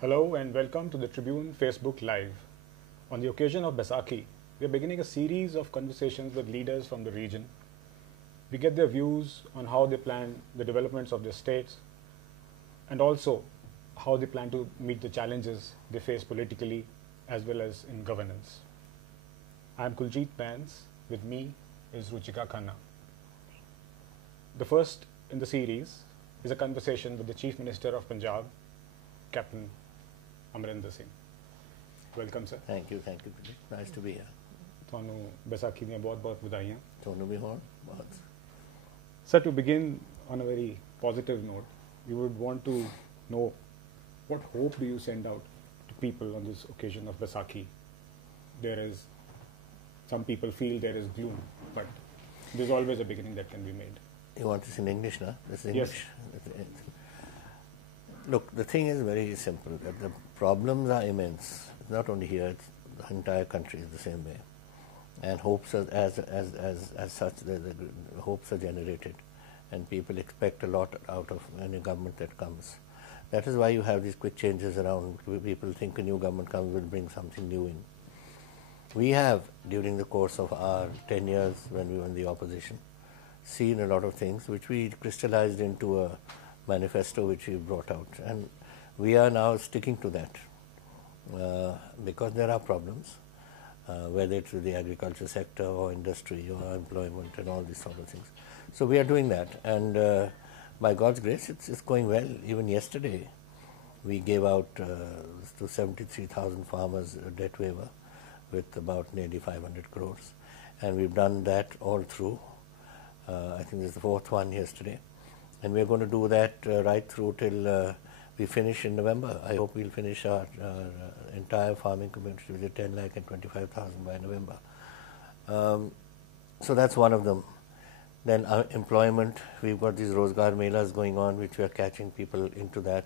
Hello and welcome to the Tribune Facebook Live. On the occasion of Baisakhi, we are beginning a series of conversations with leaders from the region. We get their views on how they plan the developments of their states and also how they plan to meet the challenges they face politically as well as in governance. I am Kuljit Pans. With me is Ruchika Khanna. The first in the series is a conversation with the Chief Minister of Punjab, Capt. Amarinder Singh. Welcome, sir. Thank you. Nice to be here. ਤੁਹਾਨੂੰ बैसाखी ਦੀਆਂ ਬਹੁਤ-ਬਹੁਤ ਵਧਾਈਆਂ. ਤੁਹਾਨੂੰ ਵੀ ਹੋਣ ਬਹੁਤ. Sir, to begin on a very positive note, we would want to know what hope do you send out to people on this occasion of Baisakhi? Some people feel there is gloom, but there's always a beginning that can be made. You want this in English, no? This is English. Yes. Look, the thing is very simple. That the problems are immense. It's not only here; it's the entire country is the same way. And hopes are, as such, the hopes are generated, and people expect a lot out of any government that comes. That is why you have these quick changes around. People think a new government comes will bring something new in. We have, during the course of our 10 years when we were in the opposition, seen a lot of things which we crystallized into a manifesto which we brought out, and we are now sticking to that because there are problems, whether it's with the agriculture sector or industry or employment and all these sort of things. So we are doing that, and by God's grace it's going well. Even yesterday we gave out to 73,000 farmers a debt waiver with about nearly 500 crores, and we've done that all through. I think this is the fourth one yesterday, and we're going to do that right through till we finish in November. I hope we'll finish our entire farming community with 10 lakh and 25,000 by November. So that's one of them. Then employment, we've got these Rozgar Melas going on, which we are catching people into that.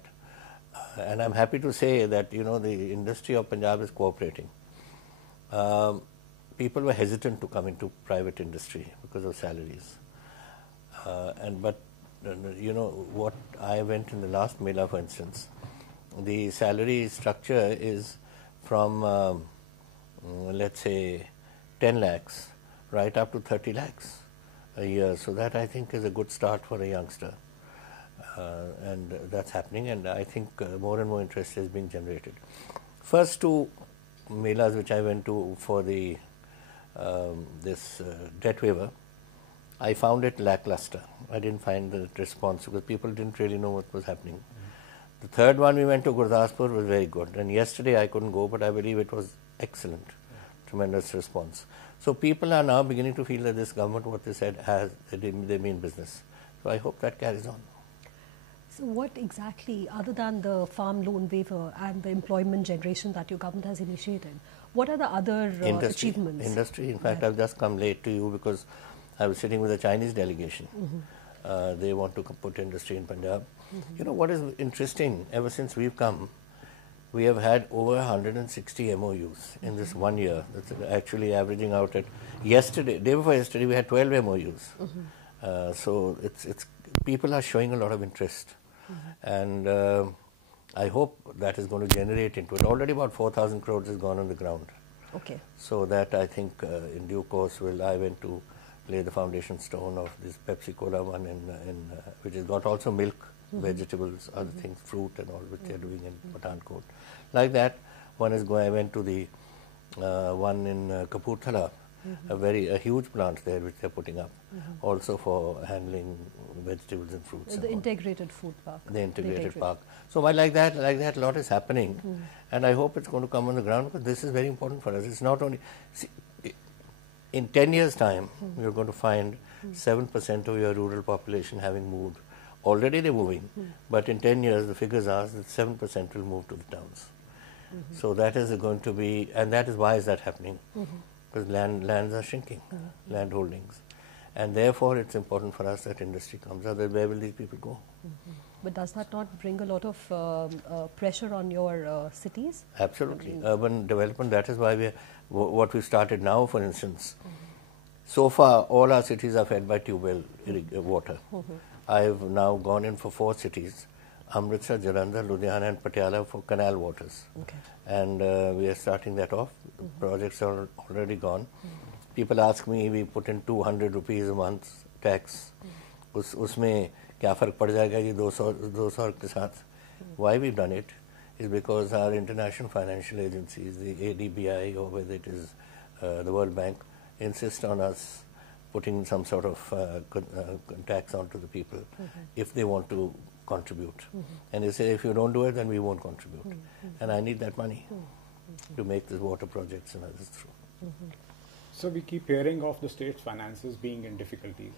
And I'm happy to say that, the industry of Punjab is cooperating. People were hesitant to come into private industry because of salaries. But what I went in the last Mela, for instance, the salary structure is from, let's say, 10 lakhs right up to 30 lakhs a year. So that, I think, is a good start for a youngster. And that's happening, and I think more and more interest is being generated. First two Melas which I went to for the this debt waiver, I found it lackluster. I didn't find the response because people didn't really know what was happening. The third one we went to Gurdaspur was very good, and yesterday I couldn't go, but I believe it was excellent, tremendous response. So people are now beginning to feel that this government, what they said, they mean business. So I hope that carries on. So what exactly, other than the farm loan waiver and the employment generation that your government has initiated, what are the other achievements? Industry. In fact, I've just come late to you because I was sitting with a Chinese delegation. Mm-hmm. They want to put industry in Punjab. Mm-hmm. What is interesting, ever since we've come, we have had over 160 MOUs in this 1 year. That's actually averaging out at day before yesterday, we had 12 MOUs. Mm-hmm. So it's people are showing a lot of interest. Mm-hmm. And I hope that is going to generate into it. Already about 4,000 crores has gone on the ground. Okay. So that, I think, in due course, I went to lay the foundation stone of this Pepsi Cola one, which has got also milk, vegetables, other things, fruit and all, which they're doing in Pathankot. Like that, I went to the one in Kapurthala, a huge plant there which they're putting up, also for handling vegetables and fruits. The integrated food park. The integrated park. So like that, a lot is happening, and I hope it's going to come on the ground, because this is very important for us. It's not only... in 10 years' time, you're going to find 7% of your rural population having moved. Already they're moving, but in 10 years, the figures are that 7% will move to the towns. So that is going to be, and that is why is that happening? Because lands are shrinking, land holdings. And therefore, it's important for us that industry comes. Otherwise, where will these people go? But does that not bring a lot of pressure on your cities? Absolutely. Urban development, that is why what we've started now, for instance. So far, all our cities are fed by tube well water. I have now gone in for 4 cities. Amritsar, Jalandhar, Ludhiana and Patiala for canal waters. Okay. And we are starting that off. The projects are already gone. People ask me, we put in 200 rupees a month tax. Usme kya fark pad jayega ye 200 ke saath? Why we've done it is because our international financial agencies, the ADBI or whether it is the World Bank, insist on us putting some sort of tax onto the people if they want to contribute. And they say, if you don't do it, then we won't contribute. And I need that money to make these water projects and others through. So we keep hearing of the state's finances being in difficulties.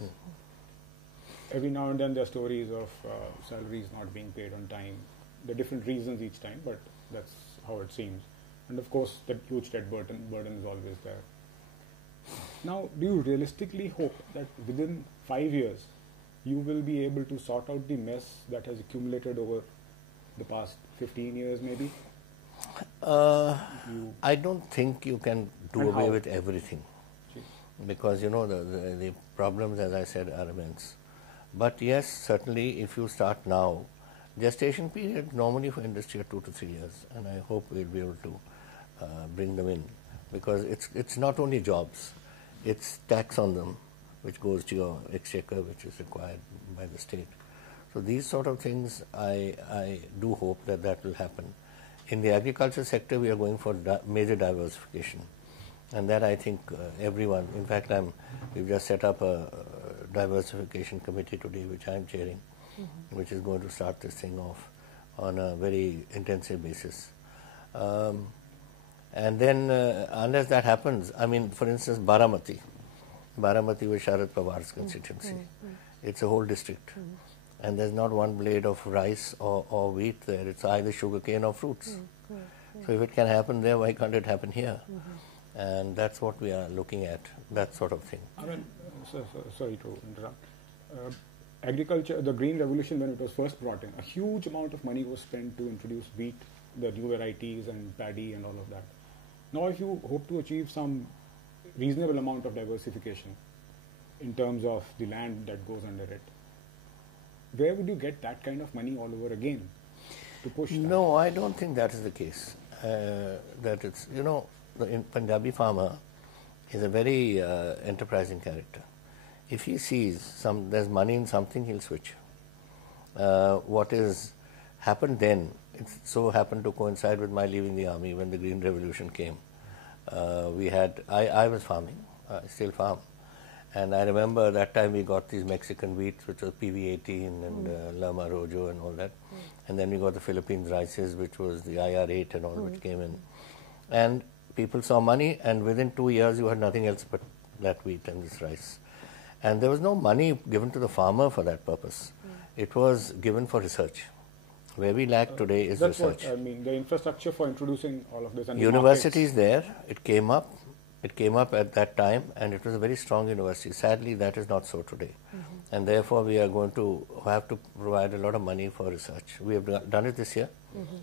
Every now and then there are stories of salaries not being paid on time. There are different reasons each time, but that's how it seems. And of course, that huge debt burden is always there. Now, do you realistically hope that within 5 years, you will be able to sort out the mess that has accumulated over the past 15 years maybe? I don't think you can do And away how? with everything. Because, you know, the problems, as I said, are immense. But yes, certainly if you start now, gestation period normally for industry are 2 to 3 years, and I hope we'll be able to bring them in, because it's not only jobs, it's tax on them, which goes to your exchequer, which is required by the state. So these sort of things, I do hope that will happen. In the agriculture sector, we are going for major diversification, and that I think everyone, in fact, we've just set up a diversification committee today, which I'm chairing, which is going to start this thing off on a very intensive basis. And then, unless that happens, I mean, for instance, Baramati was Sharad Pawar's constituency. It's a whole district. And there's not one blade of rice or wheat there. It's either sugarcane or fruits. So if it can happen there, why can't it happen here? And that's what we are looking at, that sort of thing. I mean, sorry to interrupt. Agriculture, the Green Revolution, when it was first brought in, a huge amount of money was spent to introduce wheat, the new varieties and paddy and all of that. Now, if you hope to achieve some reasonable amount of diversification in terms of the land that goes under it, where would you get that kind of money all over again to push that? No, I don't think that is the case. That it's, you know, the Punjabi farmer is a very enterprising character. If he sees there's money in something, he'll switch. What has happened then, it so happened to coincide with my leaving the army when the Green Revolution came. I was farming, I still farm. And I remember that time we got these Mexican wheats, which was PV18 and Lama Rojo and all that. And then we got the Philippines rices, which was the IR8 and all, which came in. And people saw money, and within 2 years you had nothing else but that wheat and this rice. And there was no money given to the farmer for that purpose. It was given for research. Where we lack today is that's research. What I mean, the infrastructure for introducing all of this. And University is there. It came up at that time, and it was a very strong university. Sadly, that is not so today. And therefore, we are going to have to provide a lot of money for research. We have done it this year.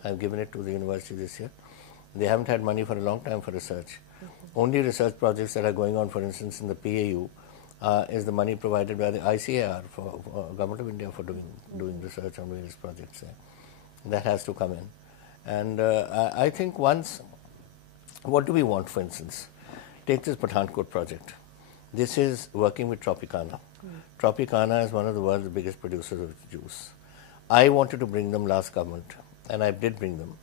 I've given it to the university this year. They haven't had money for a long time for research. Only research projects that are going on, for instance, in the PAU, is the money provided by the ICAR for Government of India for doing research on various projects there. That has to come in. And I think once, what do we want, for instance? Take this Pathankot project. This is working with Tropicana. Tropicana is one of the world's biggest producers of juice. I wanted to bring them last government, and I did bring them.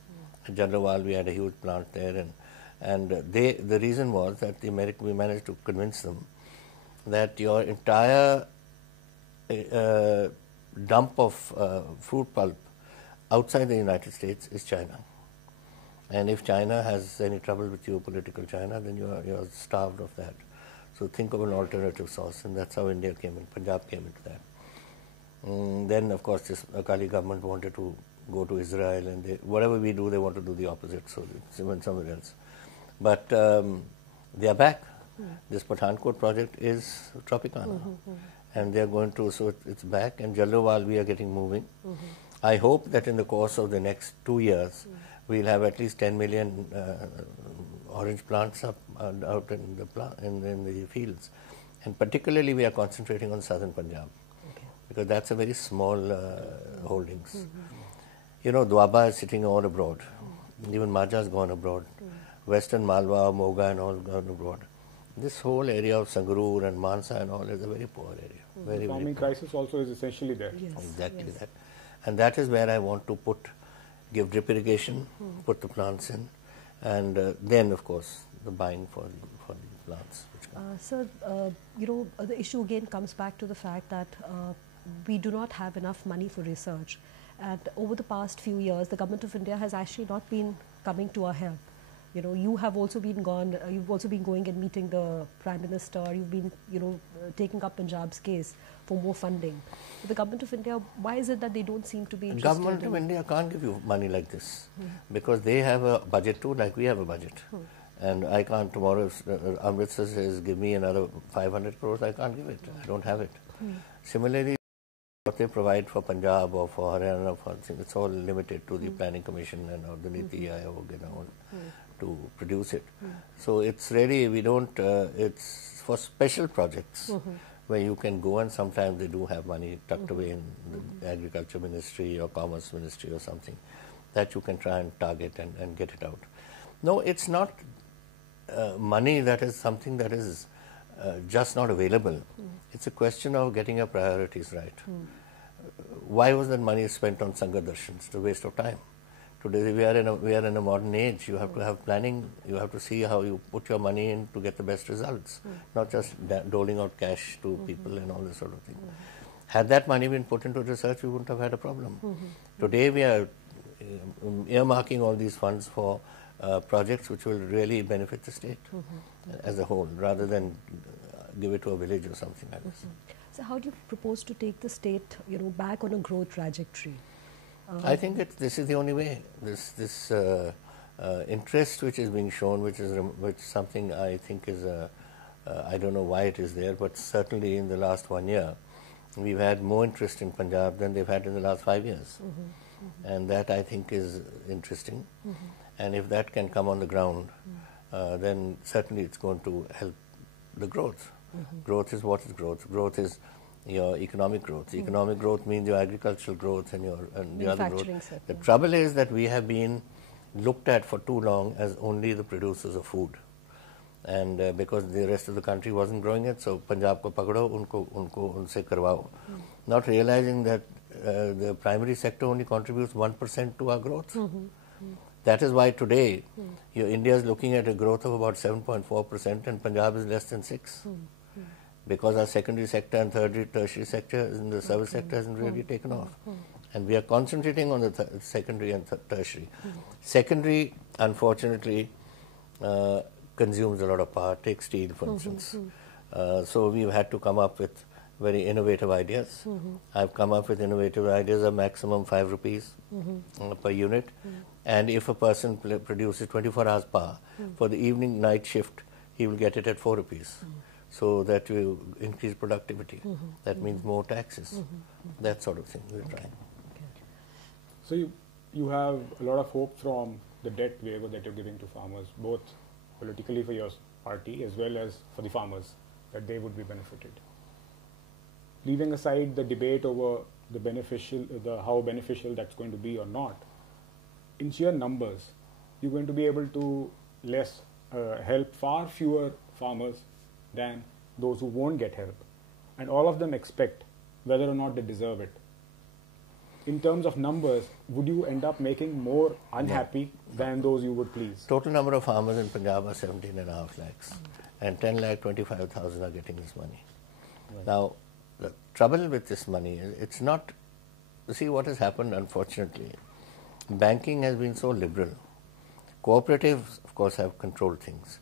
At Jalrawal, we had a huge plant there, and the reason was that we managed to convince them that your entire dump of fruit pulp outside the United States is China. And if China has any trouble with geopolitical China, then you're starved of that. So think of an alternative source, and that's how India came in, Punjab came into that. Then, of course, this Akali government wanted to go to Israel, and whatever we do, they want to do the opposite, so they went somewhere else. But they are back. This Pathankot project is Tropicana, and they are going to, so it's back, and Jalrawal we are getting moving. I hope that in the course of the next 2 years, we'll have at least 10 million orange plants up out in the fields. And particularly we are concentrating on southern Punjab, because that's a very small holdings. You know, Dwaba is sitting all abroad. Even Maja has gone abroad. Western Malwa, Moga and all gone abroad. This whole area of Sangrur and Mansa and all is a very poor area. The farming crisis also is essentially there. Yes. Exactly that. And that is where I want to give drip irrigation, put the plants in, and then, of course, the buying for the plants. Sir, the issue again comes back to the fact that we do not have enough money for research. And over the past few years, the Government of India has actually not been coming to our help. You know, you have also been you've also been going and meeting the Prime Minister, you've been, taking up Punjab's case for more funding. But the Government of India, why is it that they don't seem to be interested? The Government of India can't give you money like this because they have a budget too, like we have a budget. And I can't tomorrow, if Amritsar says give me another 500 crores, I can't give it. I don't have it. Similarly, what they provide for Punjab or for Haryana, it's all limited to the Planning Commission and or the Niti Aayog to produce it. So it's really, we don't, it's for special projects where you can go, and sometimes they do have money tucked away in the Agriculture Ministry or Commerce Ministry or something that you can try and target and get it out. No, it's not money that is something that is just not available. It's a question of getting your priorities right. Why was that money spent on Sangha Darshans? It's a waste of time. Today we are in a modern age. You have to have planning. You have to see how you put your money in to get the best results, not just doling out cash to people and all this sort of thing. Had that money been put into research, we wouldn't have had a problem. Today we are earmarking all these funds for projects which will really benefit the state as a whole, rather than give it to a village or something like this. So how do you propose to take the state, back on a growth trajectory? I think this is the only way. This interest which is being shown, which something I think is, I don't know why it is there, but certainly in the last 1 year, we've had more interest in Punjab than they've had in the last 5 years. And that I think is interesting. And if that can come on the ground, then certainly it's going to help the growth. Growth is what is growth? Growth is your economic growth. Economic growth means your agricultural growth and the other growth. The trouble is that we have been looked at for too long as only the producers of food. And because the rest of the country wasn't growing it, so Punjab ko pakdo, unse karwao. Not realizing that the primary sector only contributes 1% to our growth. That is why today India is looking at a growth of about 7.4% and Punjab is less than 6%. Because our secondary sector and tertiary sector in the service sector hasn't really taken off. And we are concentrating on the secondary and tertiary. Secondary, unfortunately, consumes a lot of power. Take steel, for instance. So we've had to come up with very innovative ideas. I've come up with innovative ideas of maximum 5 rupees per unit. And if a person produces 24 hours power, for the evening night shift, he will get it at 4 rupees. So that will increase productivity. That means more taxes. That sort of thing we're trying. So you have a lot of hope from the debt waiver that you're giving to farmers, both politically for your party as well as for the farmers, that they would be benefited. Leaving aside the debate over how beneficial that's going to be or not, in sheer numbers, you're going to be able to help far fewer farmers than those who won't get help. And all of them expect whether or not they deserve it. In terms of numbers, would you end up making more unhappy than those you would please? Total number of farmers in Punjab are 17.5 lakhs. And 10,25,000 are getting this money. Right. Now, the trouble with this money is it's not, you see what has happened, unfortunately. Banking has been so liberal. Cooperatives, of course, have controlled things.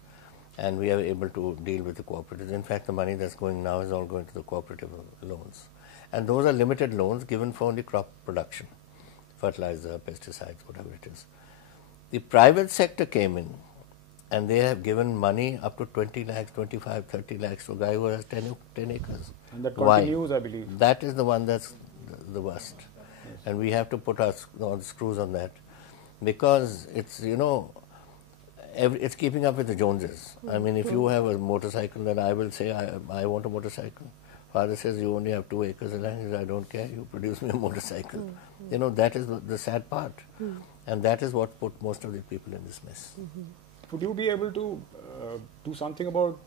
And we are able to deal with the cooperatives. In fact, the money that's going now is all going to the cooperative loans. And those are limited loans given for only crop production, fertilizer, pesticides, whatever it is. The private sector came in and they have given money up to 20 lakhs, 25, 30 lakhs to a guy who has 10 acres. And that continues, I believe. That is the one that's the worst. Yes. And we have to put our screws on that because it's, it's keeping up with the Joneses. I mean, if you have a motorcycle, then I will say, I want a motorcycle. Father says, you only have 2 acres of land. He says, I don't care, you produce me a motorcycle. You know, that is the sad part. And that is what put most of the people in this mess. Would you be able to do something about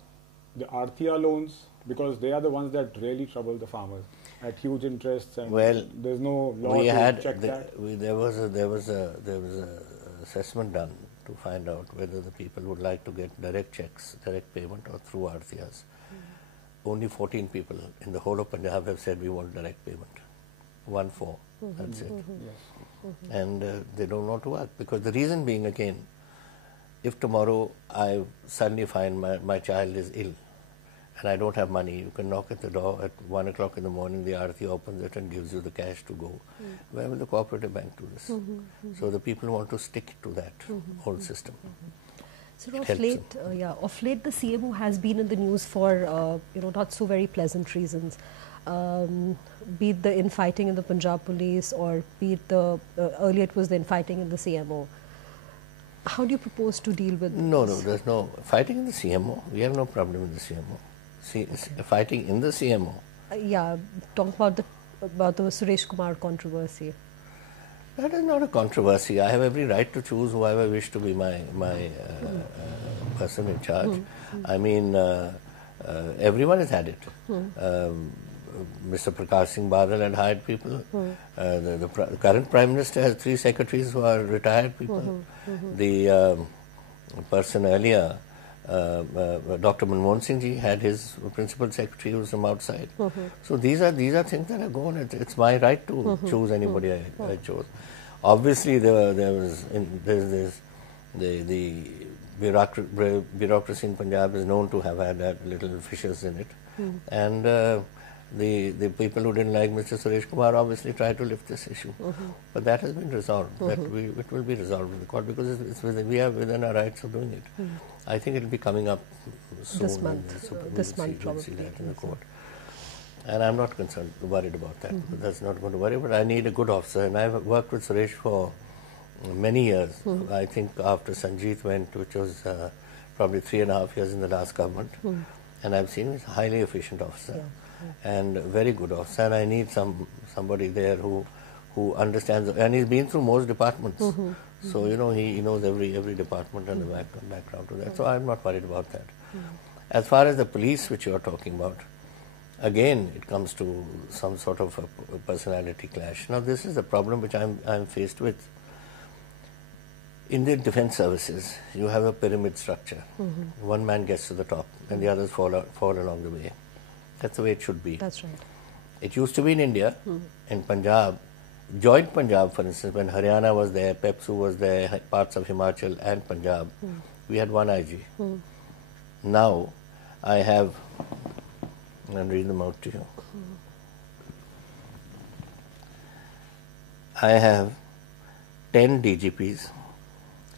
the Arthia loans? Because they are the ones that really trouble the farmers at huge interests, and there's no law to check that. There was a assessment done to find out whether the people would like to get direct checks, direct payment, or through Arthias. Only 14 people in the whole of Punjab have said we want direct payment. 1-4, that's it. And they don't want to work, because the reason being, again, if tomorrow I suddenly find my child is ill and I don't have money, you can knock at the door at 1 o'clock in the morning, the Aarti opens it and gives you the cash to go. Where will the cooperative bank do this? So the people want to stick to that old system. So of late, the CMO has been in the news for not so very pleasant reasons. Be it the infighting in the Punjab police, or be it earlier it was the infighting in the CMO. How do you propose to deal with this? No, there's no fighting in the CMO. We have no problem in the CMO. Fighting in the CMO. Talking about the Suresh Kumar controversy. That is not a controversy. I have every right to choose whoever I wish to be my person in charge. I mean, everyone has had it. Mr. Prakash Singh Badal had hired people. The current Prime Minister has 3 secretaries who are retired people. The person earlier, Dr. Manmohan Singh ji, had his principal secretary who was from outside. So these are things that are going. It's my right to choose anybody I chose. Obviously, there's the bureaucracy in Punjab is known to have had little fissures in it, and the people who didn't like Mr. Suresh Kumar obviously tried to lift this issue, but that has been resolved. It will be resolved in the court, because we are within our rights of doing it. I think it will be coming up soon. This month, we'll see that in the court. And I'm not worried about that. That's not going to worry. But I need a good officer, and I've worked with Suresh for many years. I think after Sanjeet went, which was probably 3.5 years in the last government, and I've seen he's a highly efficient officer and very good officer. And I need somebody there who understands, and he's been through most departments. So he knows every department and the background to that. So I'm not worried about that. As far as the police, which you are talking about, again, it comes to some sort of a personality clash. Now, this is the problem which I'm faced with. In the defense services, you have a pyramid structure. One man gets to the top, and the others fall along the way. That's the way it should be. That's right. It used to be in India, in Punjab, joint Punjab, for instance, when Haryana was there, Pepsu was there, parts of Himachal and Punjab, we had one IG. Now, I have, I'll read them out to you. I have 10 DGPs,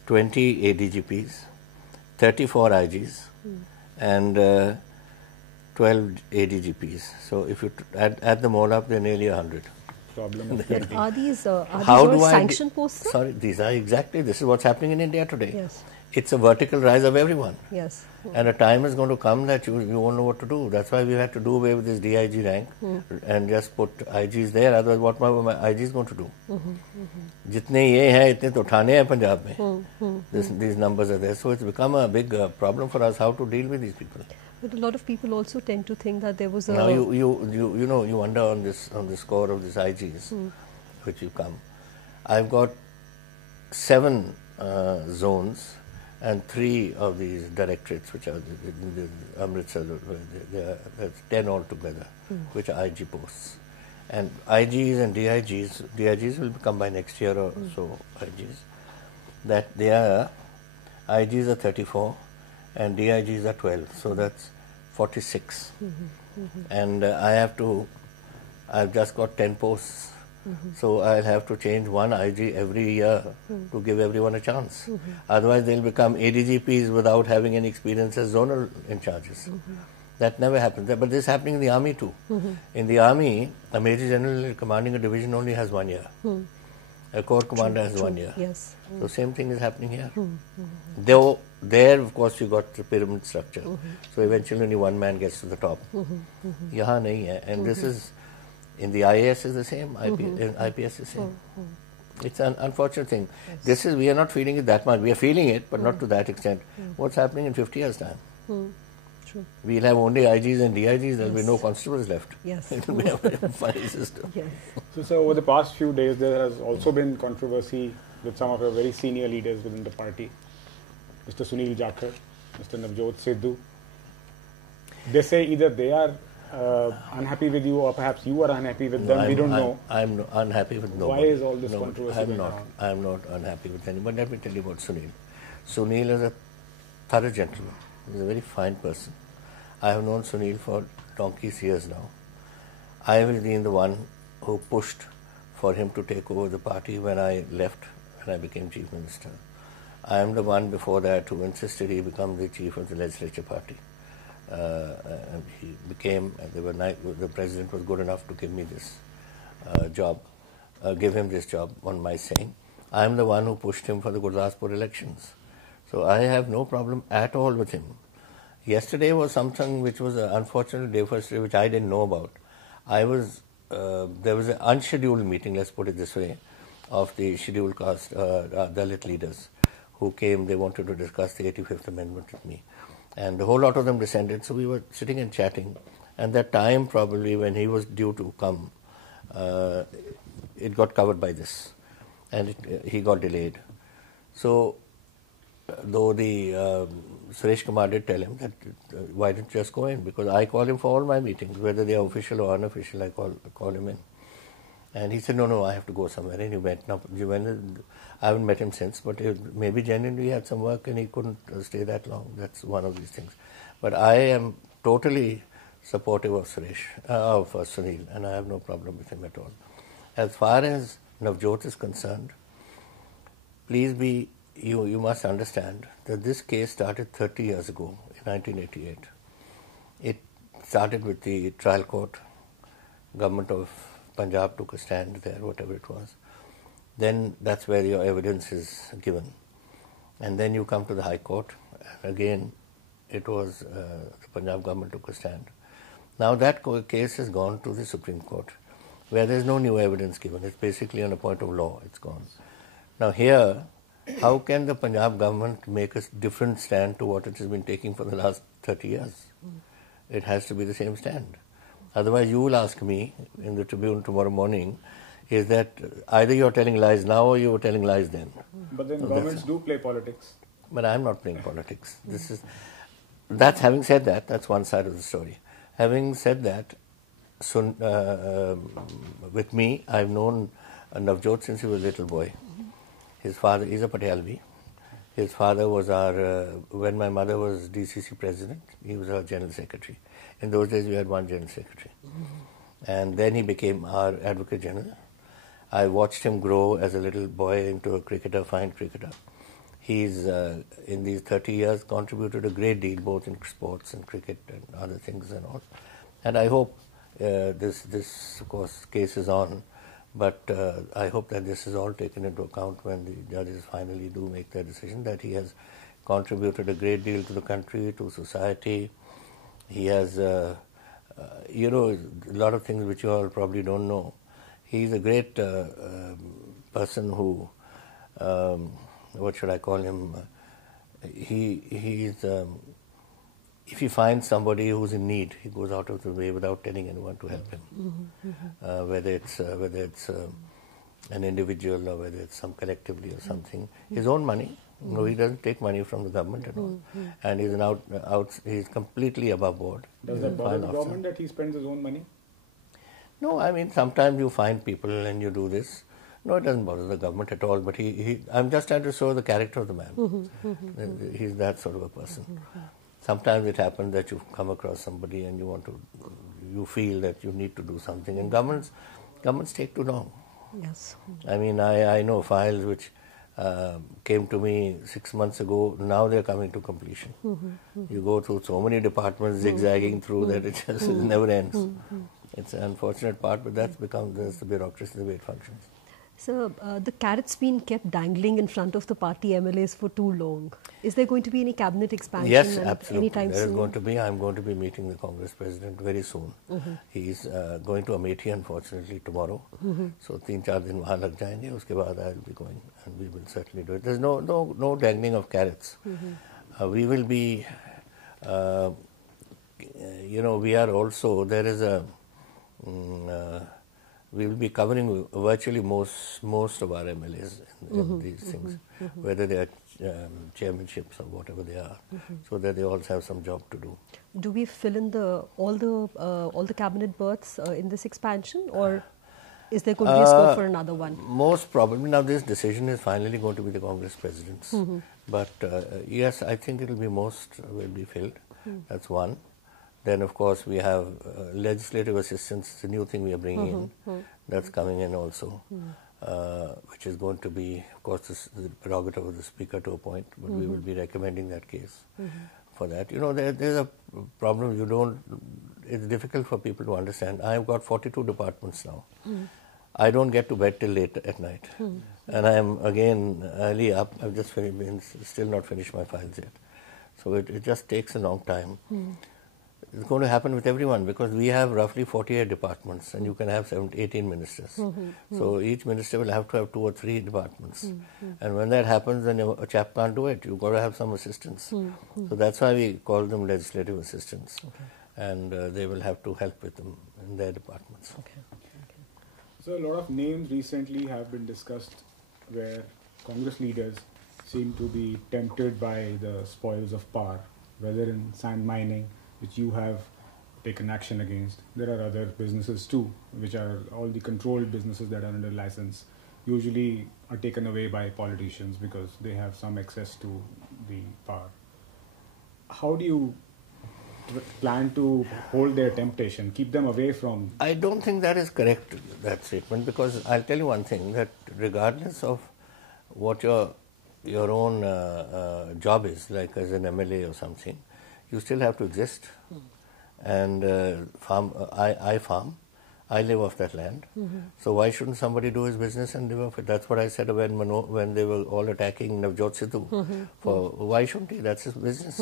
20 ADGPs, 34 IGs, and 12 ADGPs. So if you add them all up, they're nearly 100. Are these all sanctioned posts? Sorry, these are exactly, this is what's happening in India today. Yes. It's a vertical rise of everyone. Yes. And a time is going to come that you won't know what to do. That's why we had to do away with this DIG rank and just put IGs there. Otherwise, what were my IGs going to do? Jitne ye hai, itne to thane hai Punjab mein. These numbers are there. So it's become a big problem for us how to deal with these people. But a lot of people also tend to think that there was a... Now you wonder on the score of these IGs, which you come. I've got 7 zones and 3 of these directorates, which are in Amritsar, that's 10 altogether, which are IG posts. And IGs and DIGs will become by next year or so, IGs. That they are, IGs are 34 and DIGs are 12, so that's 46. And I've just got 10 posts. So I'll have to change one IG every year to give everyone a chance. Otherwise they'll become ADGPs without having any experience as zonal in charges. That never happens. But this is happening in the army too. In the army, a Major General commanding a division only has 1 year. A corps commander has 1 year. Yes. So same thing is happening here. Though there, of course, you got the pyramid structure. So eventually only one man gets to the top. Yahan nahi hai. And this is, in the IAS is the same, in IPS is the same. It's an unfortunate thing. Yes. This is, we are not feeling it that much. We are feeling it, but not to that extent. What's happening in 50 years' time? True. We'll have only IGs and DIGs, there will be no constables left. Yes. It will be a very funny system. Yes. So over the past few days, there has also been controversy with some of your very senior leaders within the party. Mr. Sunil Jakhar, Mr. Navjot Sidhu. They say either they are unhappy with you or perhaps you are unhappy with them. We don't know. I'm unhappy with nobody. Why is all this controversy going on? I'm not unhappy with anyone. Let me tell you about Sunil. Sunil is a thorough gentleman. He's a very fine person. I have known Sunil for donkey's years now. I have been the one who pushed for him to take over the party when I left, when I became chief minister. I am the one before that who insisted he become the chief of the legislature party. And he became, the president was good enough to give me this job, give him this job on my saying. I am the one who pushed him for the Gurdaspur elections. So I have no problem at all with him. Yesterday was something which was an unfortunate day for us, which I didn't know about. There was an unscheduled meeting, let's put it this way, of the scheduled caste Dalit leaders who came. They wanted to discuss the 85th Amendment with me. And the whole lot of them descended, so we were sitting and chatting. And that time probably when he was due to come, it got covered by this. And he got delayed. So, though the Suresh Kumar did tell him that why don't you just go in? Because I call him for all my meetings, whether they are official or unofficial, I call him in. And he said, no, I have to go somewhere. And he went. Now, I haven't met him since, but maybe genuinely he had some work and he couldn't stay that long. That's one of these things. But I am totally supportive of Sunil, and I have no problem with him at all. As far as Navjot is concerned, please you must understand that this case started 30 years ago, in 1988. It started with the trial court. Government of Punjab took a stand there, whatever it was. Then that's where your evidence is given. And then you come to the High Court. And again, it was the Punjab government took a stand. Now that case has gone to the Supreme Court, where there's no new evidence given. It's basically on a point of law. It's gone. Now here, how can the Punjab government make a different stand to what it has been taking for the last 30 years? It has to be the same stand. Otherwise, you will ask me in the Tribune tomorrow morning, is that either you're telling lies now or you were telling lies then. But then governments do play politics. But I'm not playing politics. That's having said that, that's one side of the story. Having said that, with me, I've known Navjot since he was a little boy. His father is a Patialvi. His father was when my mother was DCC president, he was our general secretary. In those days, we had one general secretary. And then he became our advocate general. I watched him grow as a little boy into a cricketer, fine cricketer. He's, in these 30 years, contributed a great deal, both in sports and cricket and other things and all. And I hope this, of course, case is on. But I hope that this is all taken into account when the judges finally do make their decision, that he has contributed a great deal to the country, to society. He has, a lot of things which you all probably don't know. He's a great person who, what should I call him? He's if he finds somebody who's in need, he goes out of the way without telling anyone to help him. Whether it's an individual or whether it's some collectively or something. His own money. No, he doesn't take money from the government at all. And he's completely above board. Does that bother the government that he spends his own money? No, I mean, sometimes you find people and you do this. No, it doesn't bother the government at all. But I'm just trying to show the character of the man. He's that sort of a person. Sometimes it happens that you come across somebody and you feel that you need to do something. And governments take too long. Yes. I mean, I know files which came to me 6 months ago, now they're coming to completion. You go through so many departments zigzagging through that it just never ends. It's an unfortunate part, but that's the bureaucracy, the way it functions. So the carrot's been kept dangling in front of the party MLAs for too long. Is there going to be any cabinet expansion? Yes, absolutely. Anytime There is soon? going to be. I'm going to be meeting the Congress president very soon. He's going to Amethi, unfortunately, tomorrow. So 3-4 दिन वहाँ लग जाएंगे. उसके बाद I'll be going, and we will certainly do it. There's no dangling of carrots. We will be. We are also. There is a. We will be covering virtually most of our MLAs in these things, whether they are chairmanships or whatever they are, so that they also have some job to do. Do we fill in all the cabinet berths in this expansion, or is there going to be a scope for another one? Most probably. Now this decision is finally going to be the Congress president's, but yes, I think it will be most will be filled. That's one. Then, of course, we have legislative assistance, the new thing we are bringing in, that's coming in also, which is going to be, of course, the prerogative of the Speaker to appoint, but we will be recommending that case for that. There's a problem, it's difficult for people to understand. I've got 42 departments now. I don't get to bed till late at night. And I am, again, early up. I've just still not finished my files yet. So it just takes a long time. It's going to happen with everyone because we have roughly 48 departments and you can have 18 ministers. So each minister will have to have 2 or 3 departments. And when that happens, then a chap can't do it. You've got to have some assistance. So that's why we call them legislative assistants. And they will have to help with them in their departments. So a lot of names recently have been discussed where Congress leaders seem to be tempted by the spoils of power, whether in sand mining, which you have taken action against. There are other businesses too, which are all the controlled businesses that are under license, usually are taken away by politicians because they have some access to the power. How do you plan to hold their temptation, keep them away from? I don't think that is correct, that statement, because I'll tell you one thing, that regardless of what your own job is, like as an MLA or something, you still have to exist. And I farm. I live off that land. So why shouldn't somebody do his business and live off it? That's what I said when they were all attacking Navjot Sidhu. For why shouldn't he? That's his business.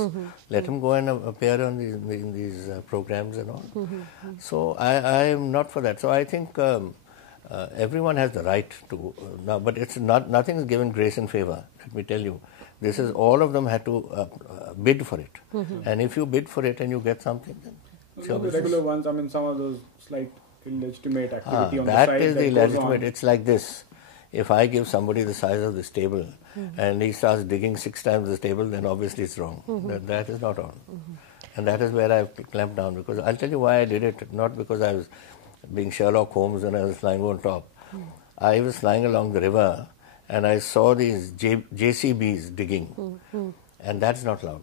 Let him go and appear on these programs and all. So I am not for that. So I think everyone has the right to now, but it's nothing is given grace and favor. Let me tell you. This is all of them had to bid for it. And if you bid for it and you get something, then it's your business. The regular ones, I mean, some of those slight illegitimate activity on the that side. Is the illegitimate. illegitimate. It's like this. If I give somebody the size of this table and he starts digging 6 times this table, then obviously it's wrong. That is not on. And that is where I've clamped down, because I'll tell you why I did it. Not because I was being Sherlock Holmes and I was flying on top. I was flying along the river and I saw these JCBs digging, and that's not allowed,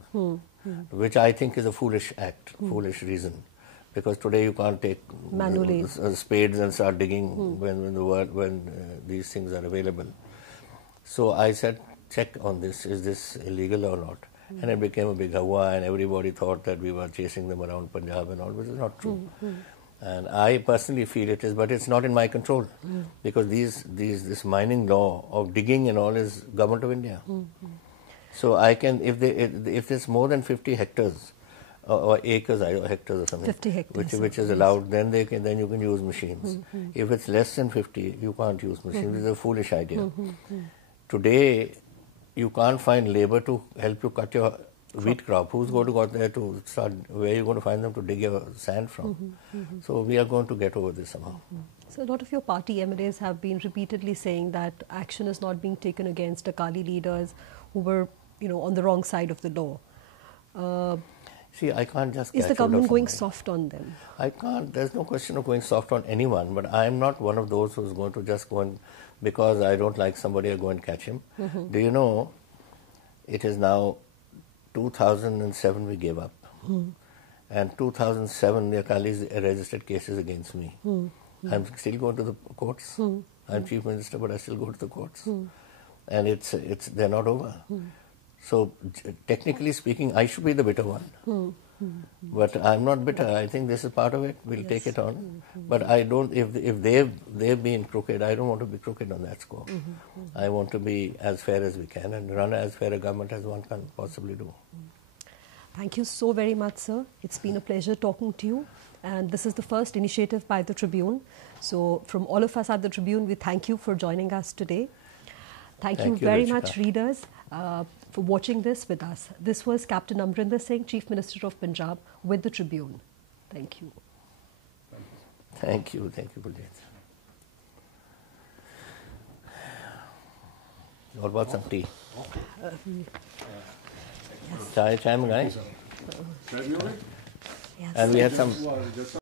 which I think is a foolish act, foolish reason, because today you can't take manually spades and start digging when these things are available. So I said, check on this, is this illegal or not? And it became a big hawa, and everybody thought that we were chasing them around Punjab and all, which is not true. And I personally feel it is, but it's not in my control, because this mining law of digging and all is Government of India. So I can, if there's more than 50 hectares or acres or hectares or something, 50 hectares, which is allowed, then you can use machines. If it's less than 50, you can't use machines. It's a foolish idea. Today, you can't find labor to help you cut your wheat crop. Who's going to go there to start? Where are you going to find them to dig your sand from? So we are going to get over this somehow. So a lot of your party MLAs have been repeatedly saying that action is not being taken against Akali leaders who were, on the wrong side of the law. See, I can't just. Is the government going soft on them? I can't. There's no question of going soft on anyone. But I am not one of those who's going to just go and, because I don't like somebody, I go and catch him. Do you know? It is now 2007 we gave up, and 2007 the Akalis registered cases against me. I'm still going to the courts. I'm Chief Minister, but I still go to the courts, and they're not over. So technically speaking, I should be the bitter one, But I'm not bitter. I think this is part of it. We'll take it on. But I don't. If they've been crooked, I don't want to be crooked on that score. I want to be as fair as we can and run as fair a government as one can possibly do. Thank you so very much, sir. It's been a pleasure talking to you. And this is the first initiative by the Tribune. So from all of us at the Tribune, we thank you for joining us today. Thank you very much, readers, for watching this with us. This was Captain Amarinder Singh, Chief Minister of Punjab, with the Tribune. Thank you. Thank you, Buljeet. What about some tea? Chai mangai? Yes. And we had some